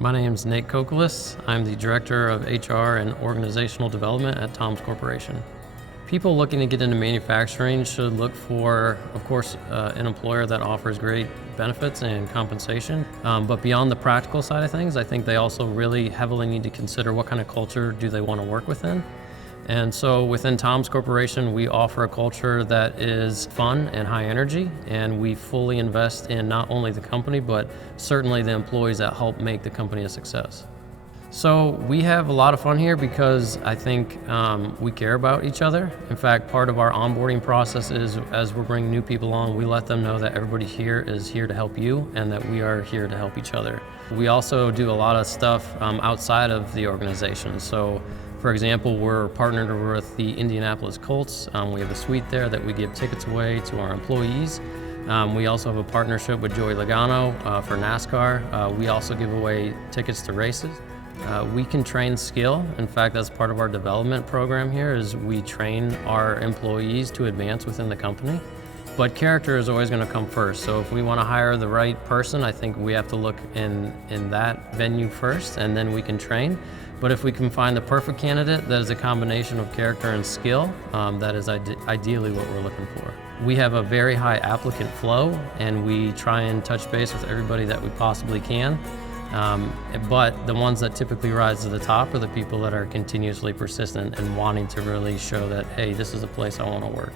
My name is Nate Chocholous. I'm the Director of HR and Organizational Development at TOMZ Corporation. People looking to get into manufacturing should look for, of course, an employer that offers great benefits and compensation. But beyond the practical side of things, I think they also really heavily need to consider what kind of culture do they want to work within. And so within TOMZ Corporation, we offer a culture that is fun and high energy, and we fully invest in not only the company, but certainly the employees that help make the company a success. So we have a lot of fun here because I think we care about each other. In fact, part of our onboarding process is as we're bringing new people on, we let them know that everybody here is here to help you and that we are here to help each other. We also do a lot of stuff outside of the organization. So, for example, we're partnered with the Indianapolis Colts. We have a suite there that we give tickets away to our employees. We also have a partnership with Joey Logano for NASCAR. We also give away tickets to races. We can train skill. In fact, that's part of our development program here is we train our employees to advance within the company. But character is always going to come first. So if we want to hire the right person, I think we have to look in that venue first, and then we can train. But if we can find the perfect candidate that is a combination of character and skill, that is ideally what we're looking for. We have a very high applicant flow, and we try and touch base with everybody that we possibly can. But the ones that typically rise to the top are the people that are continuously persistent and wanting to really show that, hey, this is a place I want to work.